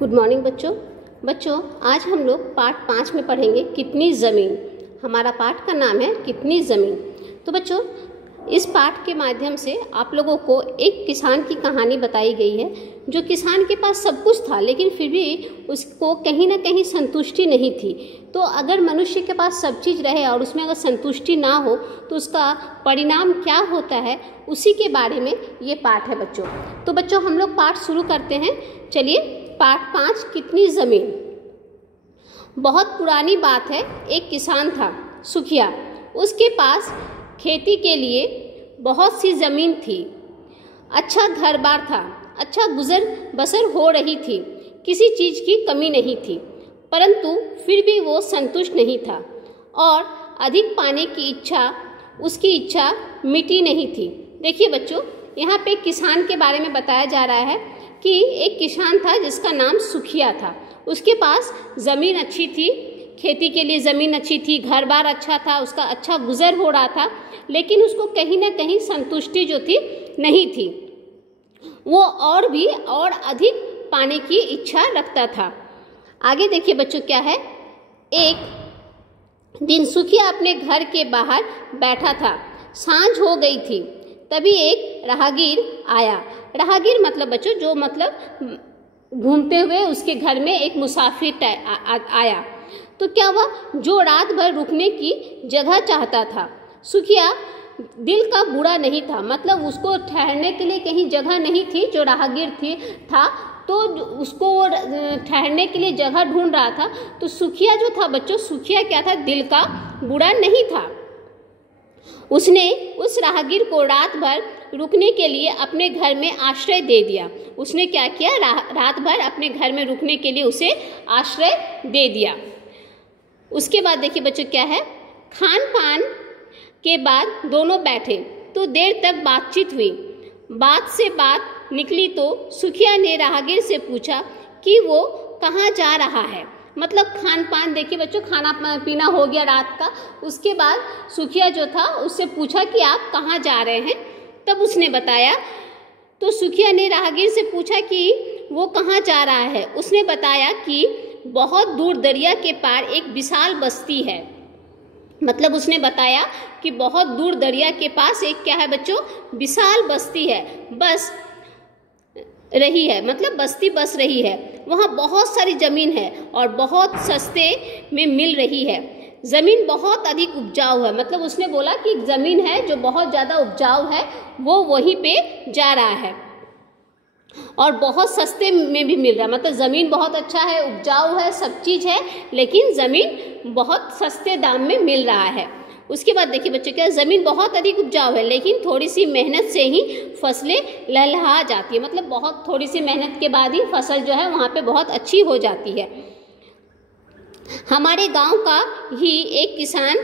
Good morning बच्चों आज हम लोग पाठ 5 में पढ़ेंगे कितनी ज़मीन। हमारा पाठ का नाम है कितनी ज़मीन। तो बच्चों इस पाठ के माध्यम से आप लोगों को एक किसान की कहानी बताई गई है, जो किसान के पास सब कुछ था लेकिन फिर भी उसको कहीं ना कहीं संतुष्टि नहीं थी। तो अगर मनुष्य के पास सब चीज़ रहे और उसमें अगर संतुष्टि ना हो तो उसका परिणाम क्या होता है, उसी के बारे में ये पाठ है बच्चों। तो बच्चों हम लोग पाठ शुरू करते हैं। चलिए पाठ 5 कितनी ज़मीन। बहुत पुरानी बात है, एक किसान था सुखिया। उसके पास खेती के लिए बहुत सी ज़मीन थी, अच्छा घर बार था, अच्छा गुजर बसर हो रही थी, किसी चीज़ की कमी नहीं थी। परंतु फिर भी वो संतुष्ट नहीं था और अधिक पाने की उसकी इच्छा मिटी नहीं थी। देखिए बच्चों, यहाँ पे किसान के बारे में बताया जा रहा है कि एक किसान था जिसका नाम सुखिया था। उसके पास ज़मीन अच्छी थी, खेती के लिए ज़मीन अच्छी थी, घर बार अच्छा था, उसका अच्छा गुजर हो रहा था, लेकिन उसको कहीं ना कहीं संतुष्टि जो थी नहीं थी। वो और अधिक पाने की इच्छा रखता था। आगे देखिए बच्चों क्या है। एक दिन सुखिया अपने घर के बाहर बैठा था, सांझ हो गई थी। तभी एक राहगीर आया। राहगीर मतलब बच्चों जो मतलब घूमते हुए उसके घर में एक मुसाफिर आया। तो क्या हुआ, जो रात भर रुकने की जगह चाहता था। सुखिया दिल का बुरा नहीं था, मतलब उसको ठहरने के लिए कहीं जगह नहीं थी। जो राहगीर था तो उसको ठहरने के लिए जगह ढूंढ रहा था। तो सुखिया जो था बच्चों, सुखिया क्या था, दिल का बुरा नहीं था। उसने उस राहगीर को रात भर रुकने के लिए अपने घर में आश्रय दे दिया। उसने क्या किया, रात भर अपने घर में रुकने के लिए उसे आश्रय दे दिया। उसके बाद देखिए बच्चों क्या है। खान पान के बाद दोनों बैठे तो देर तक बातचीत हुई। बात से बात निकली तो सुखिया ने राहगीर से पूछा कि वो कहाँ जा रहा है। मतलब खान पान, देखिए बच्चों खाना पीना हो गया रात का। उसके बाद सुखिया जो था उससे पूछा कि आप कहाँ जा रहे हैं। तब उसने बताया। तो सुखिया ने राहगीर से पूछा कि वो कहाँ जा रहा है। उसने बताया कि बहुत दूर दरिया के पार एक विशाल बस्ती है। मतलब उसने बताया कि बहुत दूर दरिया के पास एक क्या है बच्चों, विशाल बस्ती है, बस रही है, मतलब बस्ती बस रही है। वहाँ बहुत सारी ज़मीन है और बहुत सस्ते में मिल रही है। ज़मीन बहुत अधिक उपजाऊ है, मतलब उसने बोला कि ज़मीन है जो बहुत ज़्यादा उपजाऊ है, वो वहीं पे जा रहा है और बहुत सस्ते में भी मिल रहा है। मतलब ज़मीन बहुत अच्छा है, उपजाऊ है, सब चीज़ है, लेकिन ज़मीन बहुत सस्ते दाम में मिल रहा है। उसके बाद देखिए बच्चों क्या, ज़मीन बहुत अधिक उपजाऊ है लेकिन थोड़ी सी मेहनत से ही फसलें लहलहा जाती है। मतलब बहुत थोड़ी सी मेहनत के बाद ही फसल जो है वहाँ पे बहुत अच्छी हो जाती है। हमारे गांव का ही एक किसान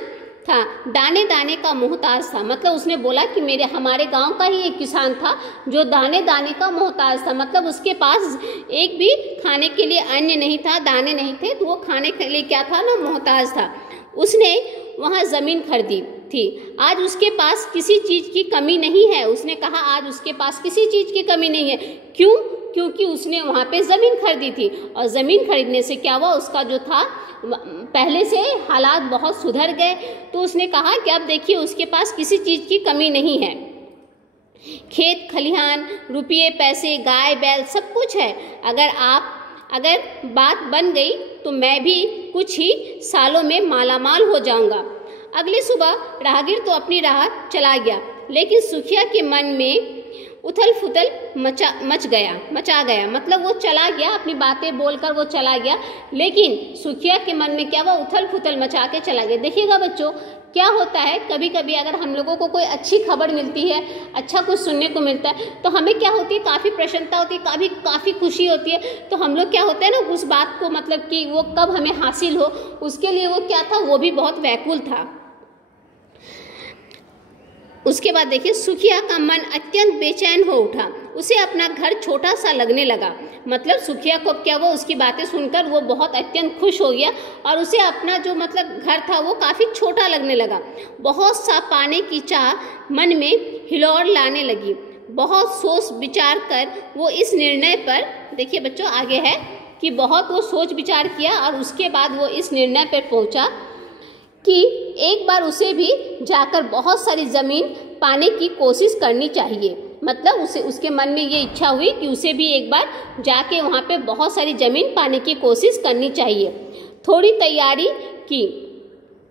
था, दाने दाने का मोहताज था। मतलब उसने बोला कि हमारे गांव का ही एक किसान था जो दाने दाने का मोहताज था। मतलब उसके पास एक भी खाने के लिए अन्न नहीं था, दाने नहीं थे, तो वो खाने के लिए क्या था ना, मोहताज था। उसने वहाँ ज़मीन खरीदी थी। आज उसके पास किसी चीज़ की कमी नहीं है। उसने कहा आज उसके पास किसी चीज़ की कमी नहीं है। क्यों? क्योंकि उसने वहाँ पे ज़मीन खरीदी थी और ज़मीन खरीदने से क्या हुआ, उसका जो था पहले से हालात बहुत सुधर गए। तो उसने कहा कि अब देखिए उसके पास किसी चीज़ की कमी नहीं है। खेत खलिहान, रुपये पैसे, गाय बैल सब कुछ है। अगर बात बन गई तो मैं भी कुछ ही सालों में मालामाल हो जाऊंगा। अगली सुबह राहगीर तो अपनी राह चला गया, लेकिन सुखिया के मन में उथल फुथल मचा गया। मतलब वो चला गया, अपनी बातें बोलकर वो चला गया, लेकिन सुखिया के मन में क्या हुआ, उथल फुथल मचा के चला गया। देखिएगा बच्चों क्या होता है, कभी कभी अगर हम लोगों को कोई अच्छी खबर मिलती है, अच्छा कुछ सुनने को मिलता है, तो हमें क्या होती है, काफ़ी प्रसन्नता होती है, काफ़ी खुशी होती है। तो हम लोग क्या होता है ना, उस बात को मतलब कि वो कब हमें हासिल हो, उसके लिए वो क्या था, वो भी बहुत व्याकुल था। उसके बाद देखिए सुखिया का मन अत्यंत बेचैन हो उठा। उसे अपना घर छोटा सा लगने लगा। मतलब सुखिया को क्या हुआ, उसकी बातें सुनकर वो बहुत अत्यंत खुश हो गया और उसे अपना जो मतलब घर था वो काफ़ी छोटा लगने लगा। बहुत सा पाने की चाह मन में हिलोर लाने लगी। बहुत सोच विचार कर वो इस निर्णय पर, देखिए बच्चों आगे है, कि बहुत वो सोच विचार किया और उसके बाद वो इस निर्णय पर पहुंचा कि एक बार उसे भी जाकर बहुत सारी ज़मीन पाने की कोशिश करनी चाहिए। मतलब उसके मन में ये इच्छा हुई कि उसे भी एक बार जाके वहाँ पे बहुत सारी ज़मीन पाने की कोशिश करनी चाहिए। थोड़ी तैयारी की,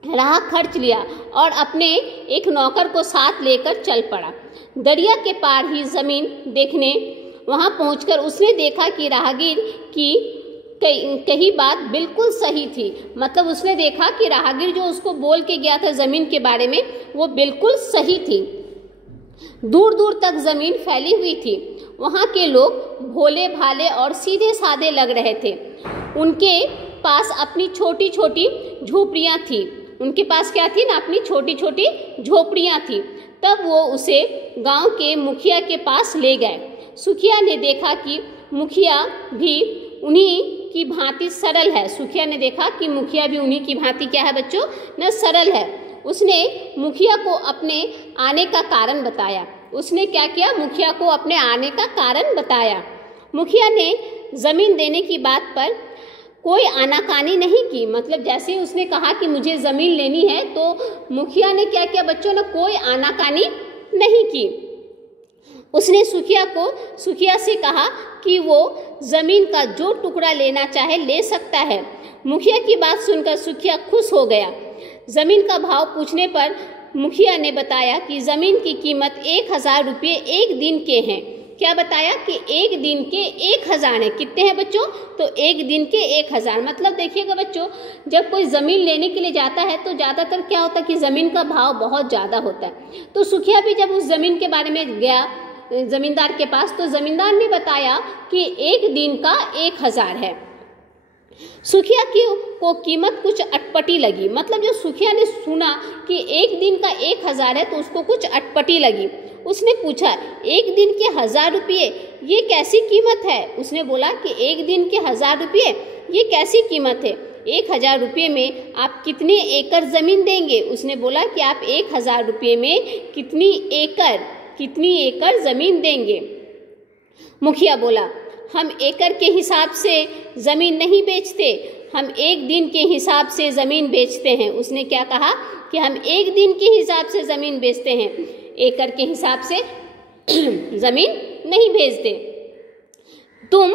राह खर्च लिया और अपने एक नौकर को साथ लेकर चल पड़ा। दरिया के पार ही ज़मीन देखने वहाँ पहुंचकर उसने देखा कि राहगीर की कही बात बिल्कुल सही थी। मतलब उसने देखा कि राहगीर जो उसको बोल के गया था ज़मीन के बारे में, वो बिल्कुल सही थी। दूर दूर तक ज़मीन फैली हुई थी। वहाँ के लोग भोले भाले और सीधे साधे लग रहे थे। उनके पास अपनी छोटी छोटी झोपड़ियाँ थी। उनके पास क्या थी ना, अपनी छोटी छोटी झोपड़ियाँ थी। तब वो उसे गांव के मुखिया के पास ले गए। सुखिया ने देखा कि मुखिया भी उन्हीं की भांति सरल है। सुखिया ने देखा कि मुखिया भी उन्हीं की भांति क्या है बच्चों, न सरल है। उसने मुखिया को अपने आने का कारण बताया। उसने क्या किया, मुखिया को अपने आने का कारण बताया। मुखिया ने ज़मीन देने की बात पर कोई आनाकानी नहीं की। मतलब जैसे उसने कहा कि मुझे ज़मीन लेनी है, तो मुखिया ने क्या किया बच्चों, ने कोई आनाकानी नहीं की। उसने सुखिया से कहा कि वो ज़मीन का जो टुकड़ा लेना चाहे ले सकता है। मुखिया की बात सुनकर सुखिया खुश हो गया। ज़मीन का भाव पूछने पर मुखिया ने बताया कि ज़मीन की कीमत 1000 रुपये एक दिन के हैं। क्या बताया कि एक दिन के 1000 है। कितने हैं बच्चों, तो एक दिन के 1000। मतलब देखिएगा बच्चों, जब कोई ज़मीन लेने के लिए जाता है तो ज़्यादातर क्या होता है कि ज़मीन का भाव बहुत ज़्यादा होता है। तो सुखिया भी जब उस ज़मीन के बारे में गया ज़मींदार के पास, तो ज़मींदार ने बताया कि एक दिन का 1000 है। सुखिया को कीमत कुछ अटपटी लगी। मतलब जब सुखिया ने सुना कि एक दिन का 1000 है तो उसको कुछ अटपटी लगी। उसने पूछा, एक दिन के 1000 रुपये, ये कैसी कीमत है? उसने बोला कि एक दिन के 1000 रुपये, ये कैसी कीमत है? 1000 रुपये में आप कितने एकड़ ज़मीन देंगे? उसने बोला कि आप 1000 रुपये में कितनी एकड़ ज़मीन देंगे? मुखिया बोला, हम एकड़ के हिसाब से ज़मीन नहीं बेचते, हम एक दिन के हिसाब से ज़मीन बेचते हैं। उसने क्या कहा कि हम एक दिन के हिसाब से ज़मीन बेचते हैं, एकड़ के हिसाब से ज़मीन नहीं बेचते। तुम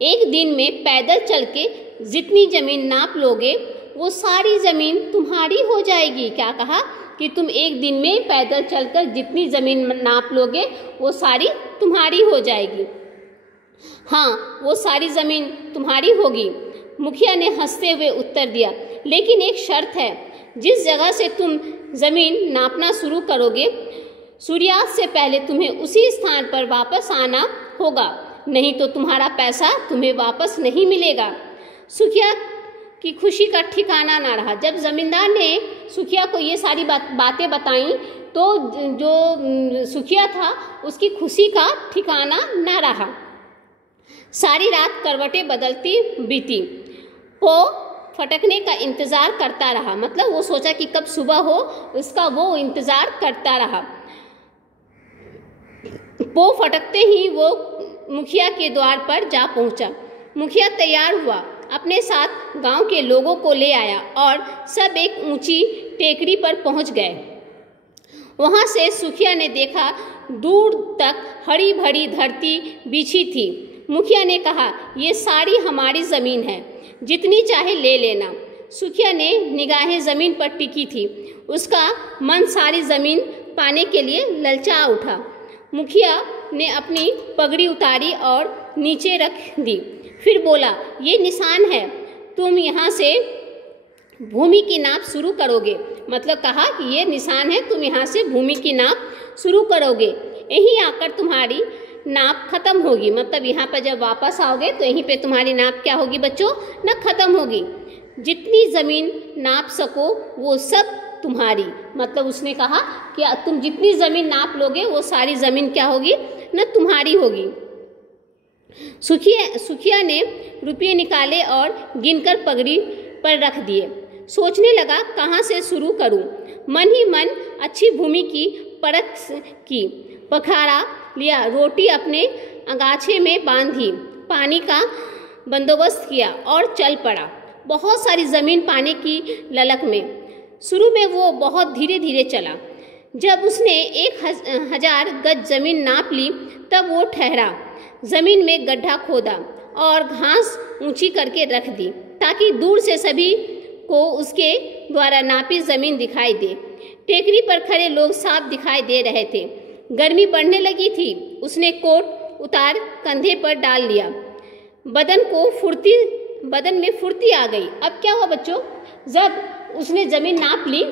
एक दिन में पैदल चल के जितनी ज़मीन नाप लोगे वो सारी ज़मीन तुम्हारी हो जाएगी। क्या कहा कि तुम एक दिन में पैदल चलकर जितनी ज़मीन नाप लोगे वो सारी तुम्हारी हो जाएगी। हाँ, वो सारी ज़मीन तुम्हारी होगी। मुखिया ने हंसते हुए उत्तर दिया, लेकिन एक शर्त है, जिस जगह से तुम ज़मीन नापना शुरू करोगे, सूर्यास्त से पहले तुम्हें उसी स्थान पर वापस आना होगा, नहीं तो तुम्हारा पैसा तुम्हें वापस नहीं मिलेगा। सुखिया की खुशी का ठिकाना ना रहा। जब ज़मींदार ने सुखिया को ये सारी बातें बताई तो जो सुखिया था उसकी खुशी का ठिकाना ना रहा। सारी रात करवटें बदलती बीती। वो फटकने का इंतज़ार करता रहा। मतलब वो सोचा कि कब सुबह हो, उसका वो इंतज़ार करता रहा। वो फटकते ही वो मुखिया के द्वार पर जा पहुंचा। मुखिया तैयार हुआ, अपने साथ गांव के लोगों को ले आया और सब एक ऊंची टेकरी पर पहुंच गए। वहां से सुखिया ने देखा दूर तक हरी भरी धरती बिछी थी। मुखिया ने कहा, ये सारी हमारी ज़मीन है, जितनी चाहे ले लेना। सुखिया ने निगाहें ज़मीन पर टिकी थी। उसका मन सारी ज़मीन पाने के लिए ललचा उठा। मुखिया ने अपनी पगड़ी उतारी और नीचे रख दी। फिर बोला, ये निशान है, तुम यहाँ से भूमि की नाप शुरू करोगे। मतलब कहा कि ये निशान है, तुम यहाँ से भूमि की नाप शुरू करोगे, यहीं आकर तुम्हारी नाप खत्म होगी। मतलब यहाँ पर जब वापस आओगे तो यहीं पे तुम्हारी नाप क्या होगी बच्चों, ना खत्म होगी। जितनी ज़मीन नाप सको वो सब तुम्हारी। मतलब उसने कहा कि तुम जितनी ज़मीन नाप लोगे वो सारी ज़मीन क्या होगी, ना तुम्हारी होगी। सुखिया ने रुपये निकाले और गिनकर पगड़ी पर रख दिए। सोचने लगा, कहाँ से शुरू करूं? मन ही मन अच्छी भूमि की परख की। पखारा लिया, रोटी अपने अगाछे में बांधी, पानी का बंदोबस्त किया और चल पड़ा, बहुत सारी ज़मीन पाने की ललक में। शुरू में वो बहुत धीरे धीरे चला। जब उसने 1000 गज ज़मीन नाप ली तब वो ठहरा। ज़मीन में गड्ढा खोदा और घास ऊंची करके रख दी ताकि दूर से सभी को उसके द्वारा नापी ज़मीन दिखाई दे। टेकरी पर खड़े लोग साफ दिखाई दे रहे थे। गर्मी बढ़ने लगी थी। उसने कोट उतार कंधे पर डाल लिया। बदन में फुर्ती आ गई। अब क्या हुआ बच्चों, जब उसने ज़मीन नाप ली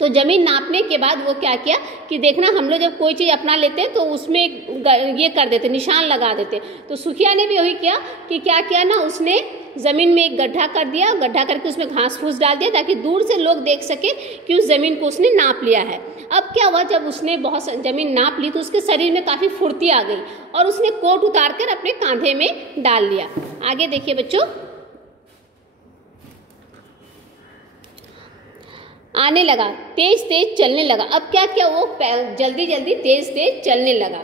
तो ज़मीन नापने के बाद वो क्या किया कि देखना, हम लोग जब कोई चीज़ अपना लेते हैं तो उसमें ये कर देते, निशान लगा देते। तो सुखिया ने भी वही किया कि क्या किया ना, उसने ज़मीन में एक गड्ढा कर दिया, गड्ढा करके उसमें घास फूस डाल दिया ताकि दूर से लोग देख सके कि उस ज़मीन को उसने नाप लिया है। अब क्या हुआ, जब उसने बहुत ज़मीन नाप ली तो उसके शरीर में काफ़ी फुर्ती आ गई और उसने कोट उतार कर अपने कांधे में डाल लिया। आगे देखिए बच्चों, आने लगा, तेज तेज चलने लगा। अब क्या किया, वो जल्दी जल्दी तेज तेज चलने लगा।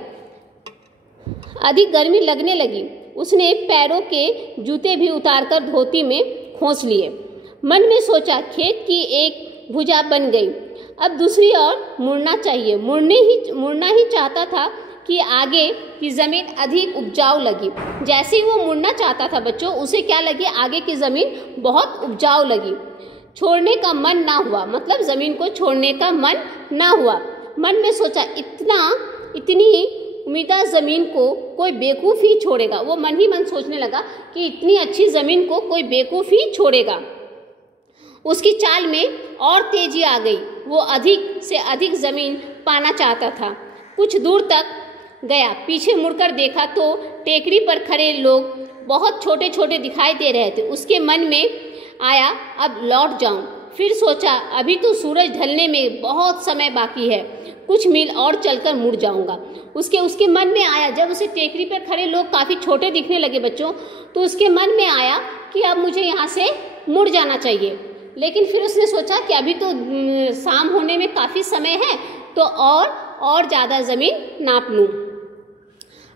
अधिक गर्मी लगने लगी। उसने पैरों के जूते भी उतारकर धोती में खोस लिए। मन में सोचा, खेत की एक भुजा बन गई, अब दूसरी ओर मुड़ना चाहिए। मुड़ना ही चाहता था कि आगे की ज़मीन अधिक उपजाऊ लगी। जैसे ही वो मुड़ना चाहता था बच्चों, उसे क्या लगी, आगे की ज़मीन बहुत उपजाऊ लगी। छोड़ने का मन ना हुआ, मतलब ज़मीन को छोड़ने का मन ना हुआ। मन में सोचा, इतनी उम्मीदा ज़मीन को कोई बेवकूफ़ ही छोड़ेगा। वो मन ही मन सोचने लगा कि इतनी अच्छी ज़मीन को कोई बेवकूफ़ ही छोड़ेगा। उसकी चाल में और तेजी आ गई। वो अधिक से अधिक ज़मीन पाना चाहता था। कुछ दूर तक गया, पीछे मुड़कर देखा तो टेकरी पर खड़े लोग बहुत छोटे छोटे दिखाई दे रहे थे। उसके मन में आया, अब लौट जाऊं। फिर सोचा, अभी तो सूरज ढलने में बहुत समय बाकी है, कुछ मील और चलकर मुड़ जाऊंगा। उसके मन में आया, जब उसे टेकरी पर खड़े लोग काफ़ी छोटे दिखने लगे बच्चों, तो उसके मन में आया कि अब मुझे यहाँ से मुड़ जाना चाहिए। लेकिन फिर उसने सोचा कि अभी तो शाम होने में काफ़ी समय है, तो और ज़्यादा ज़मीन नाप लूँ।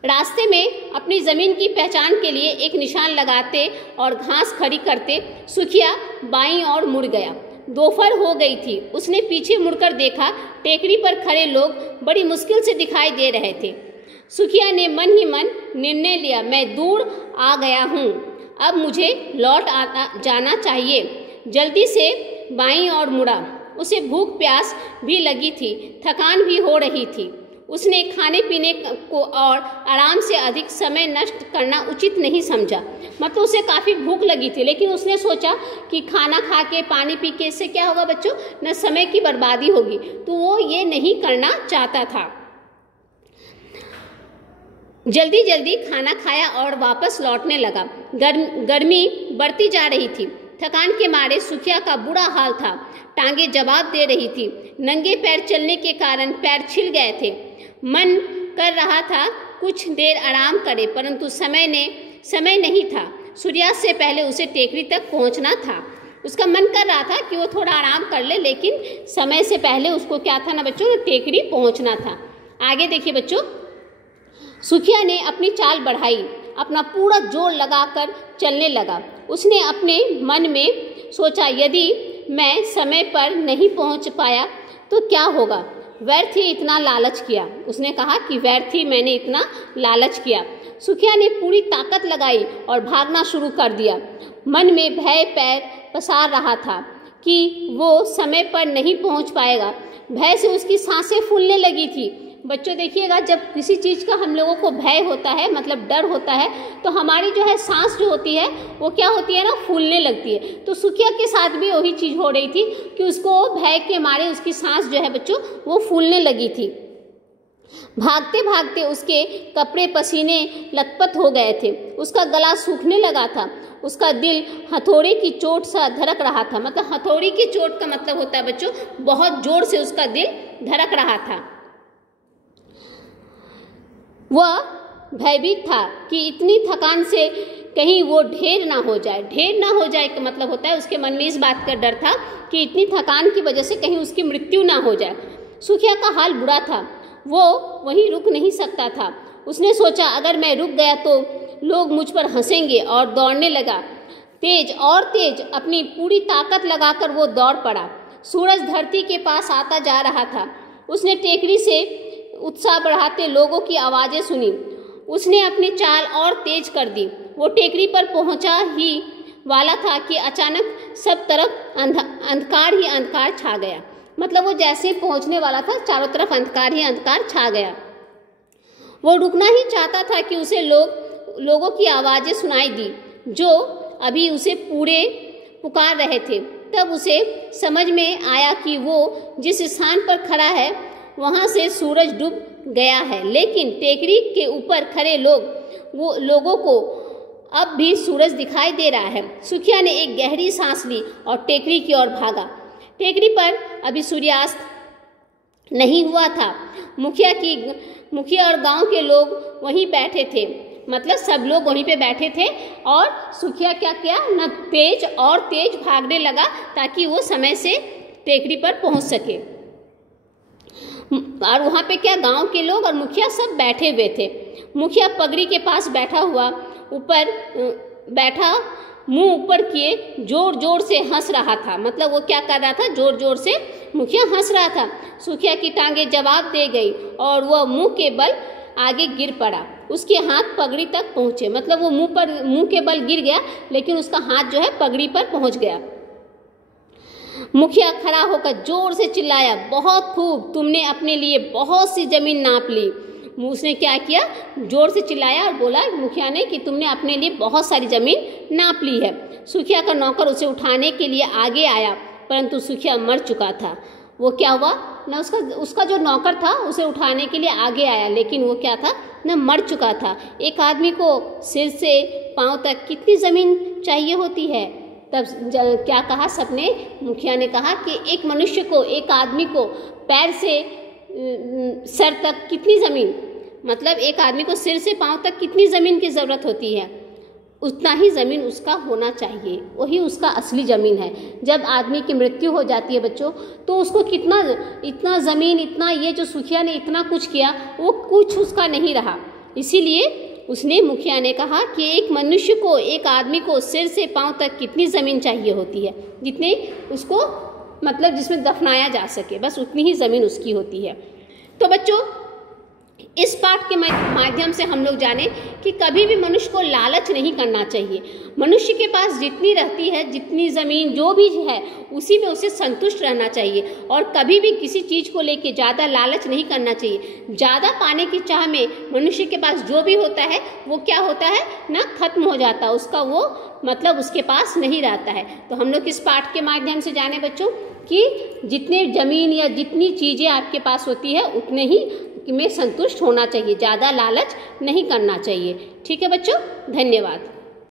रास्ते में अपनी ज़मीन की पहचान के लिए एक निशान लगाते और घास खड़ी करते सुखिया बाईं ओर मुड़ गया। दोपहर हो गई थी। उसने पीछे मुड़कर देखा, टेकरी पर खड़े लोग बड़ी मुश्किल से दिखाई दे रहे थे। सुखिया ने मन ही मन निर्णय लिया, मैं दूर आ गया हूँ, अब मुझे लौट जाना चाहिए। जल्दी से बाईं ओर मुड़ा। उसे भूख प्यास भी लगी थी, थकान भी हो रही थी। उसने खाने पीने को और आराम से अधिक समय नष्ट करना उचित नहीं समझा। मतलब उसे काफ़ी भूख लगी थी, लेकिन उसने सोचा कि खाना खा के पानी पी के इससे क्या होगा बच्चों, न समय की बर्बादी होगी, तो वो ये नहीं करना चाहता था। जल्दी जल्दी खाना खाया और वापस लौटने लगा। गर्मी बढ़ती जा रही थी। थकान के मारे सुखिया का बुरा हाल था। टांगे जवाब दे रही थी। नंगे पैर चलने के कारण पैर छिल गए थे। मन कर रहा था कुछ देर आराम करे, परंतु समय नहीं था। सूर्यास्त से पहले उसे टेकरी तक पहुंचना था। उसका मन कर रहा था कि वो थोड़ा आराम कर ले, लेकिन समय से पहले उसको क्या था ना बच्चों, टेकरी पहुंचना था। आगे देखिए बच्चों, सुखिया ने अपनी चाल बढ़ाई, अपना पूरा जोर लगाकर चलने लगा। उसने अपने मन में सोचा, यदि मैं समय पर नहीं पहुंच पाया तो क्या होगा, व्यर्थ ही इतना लालच किया। उसने कहा कि व्यर्थ ही मैंने इतना लालच किया। सुखिया ने पूरी ताकत लगाई और भागना शुरू कर दिया। मन में भय पैर पसार रहा था कि वो समय पर नहीं पहुंच पाएगा। भय से उसकी सांसें फूलने लगी थी। बच्चों देखिएगा, जब किसी चीज़ का हम लोगों को भय होता है, मतलब डर होता है, तो हमारी जो है सांस जो होती है वो क्या होती है ना, फूलने लगती है। तो सुखिया के साथ भी वही चीज़ हो रही थी कि उसको भय के मारे उसकी सांस जो है बच्चों वो फूलने लगी थी। भागते भागते उसके कपड़े पसीने लथपथ हो गए थे। उसका गला सूखने लगा था। उसका दिल हथौड़े की चोट सा धड़क रहा था। मतलब हथौड़ी की चोट का मतलब होता है बच्चों, बहुत जोर से उसका दिल धड़क रहा था। वह भयभीत था कि इतनी थकान से कहीं वो ढेर ना हो जाए। ढेर ना हो जाए का मतलब होता है, उसके मन में इस बात का डर था कि इतनी थकान की वजह से कहीं उसकी मृत्यु ना हो जाए। सुखिया का हाल बुरा था। वो वहीं रुक नहीं सकता था। उसने सोचा, अगर मैं रुक गया तो लोग मुझ पर हंसेंगे और दौड़ने लगा। तेज और तेज अपनी पूरी ताकत लगाकर वो दौड़ पड़ा। सूरज धरती के पास आता जा रहा था। उसने टेकरी से उत्साह बढ़ाते लोगों की आवाज़ें सुनी। उसने अपनी चाल और तेज कर दी। वो टेकरी पर पहुंचा ही वाला था कि अचानक सब तरफ अंधकार ही अंधकार छा गया। मतलब वो जैसे ही पहुंचने वाला था, चारों तरफ अंधकार ही अंधकार छा गया। वो रुकना ही चाहता था कि उसे लोगों की आवाज़ें सुनाई दी जो अभी उसे पूरे पुकार रहे थे। तब उसे समझ में आया कि वो जिस स्थान पर खड़ा है वहाँ से सूरज डूब गया है, लेकिन टेकरी के ऊपर खड़े लोगों को अब भी सूरज दिखाई दे रहा है। सुखिया ने एक गहरी सांस ली और टेकरी की ओर भागा। टेकरी पर अभी सूर्यास्त नहीं हुआ था। मुखिया और गांव के लोग वहीं बैठे थे। मतलब सब लोग वहीं पे बैठे थे और सुखिया क्या किया न तेज और तेज भागने लगा ताकि वो समय से टेकरी पर पहुंच सके। और वहाँ पे क्या गांव के लोग और मुखिया सब बैठे हुए थे। मुखिया पगड़ी के पास बैठा मुंह ऊपर किए जोर जोर से हंस रहा था। मतलब वो क्या कर रहा था, जोर जोर से मुखिया हंस रहा था। सुखिया की टांगें जवाब दे गई और वह मुंह के बल आगे गिर पड़ा। उसके हाथ पगड़ी तक पहुंचे। मतलब वो मुंह के बल गिर गया लेकिन उसका हाथ जो है पगड़ी पर पहुंच गया। मुखिया खड़ा होकर जोर से चिल्लाया, बहुत खूब, तुमने अपने लिए बहुत सी जमीन नाप ली। उसने क्या किया, जोर से चिल्लाया और बोला मुखिया ने कि तुमने अपने लिए बहुत सारी जमीन नाप ली है। सुखिया का नौकर उसे उठाने के लिए आगे आया परंतु सुखिया मर चुका था। वो क्या हुआ ना, उसका जो नौकर था उसे उठाने के लिए आगे आया लेकिन वो क्या था ना, मर चुका था। एक आदमी को सिर से पांव तक कितनी ज़मीन चाहिए होती है? तब क्या कहा सबने, मुखिया ने कहा कि एक मनुष्य को, एक आदमी को पैर से सर तक कितनी ज़मीन, मतलब एक आदमी को सिर से पांव तक कितनी ज़मीन की ज़रूरत होती है, उतना ही ज़मीन उसका होना चाहिए। वही उसका असली ज़मीन है। जब आदमी की मृत्यु हो जाती है बच्चों, तो उसको इतना ज़मीन, इतना ये जो सुखिया ने इतना कुछ किया वो कुछ उसका नहीं रहा। इसीलिए उसने, मुखिया ने कहा कि एक मनुष्य को, एक आदमी को सिर से पांव तक कितनी ज़मीन चाहिए होती है, जितने उसको मतलब जिसमें दफनाया जा सके, बस उतनी ही ज़मीन उसकी होती है। तो बच्चों इस पाठ के माध्यम से हम लोग जाने कि कभी भी मनुष्य को लालच नहीं करना चाहिए। मनुष्य के पास जितनी रहती है, जितनी ज़मीन जो भी है, उसी में उसे संतुष्ट रहना चाहिए और कभी भी किसी चीज़ को लेके ज़्यादा लालच नहीं करना चाहिए। ज़्यादा पाने की चाह में मनुष्य के पास जो भी होता है वो क्या होता है ना, खत्म हो जाता है, उसका वो मतलब उसके पास नहीं रहता है। तो हम लोग इस पाठ के माध्यम से जाने बच्चों कि जितने ज़मीन या जितनी चीज़ें आपके पास होती है उतने ही में संतुष्ट होना चाहिए, ज़्यादा लालच नहीं करना चाहिए। ठीक है बच्चों, धन्यवाद।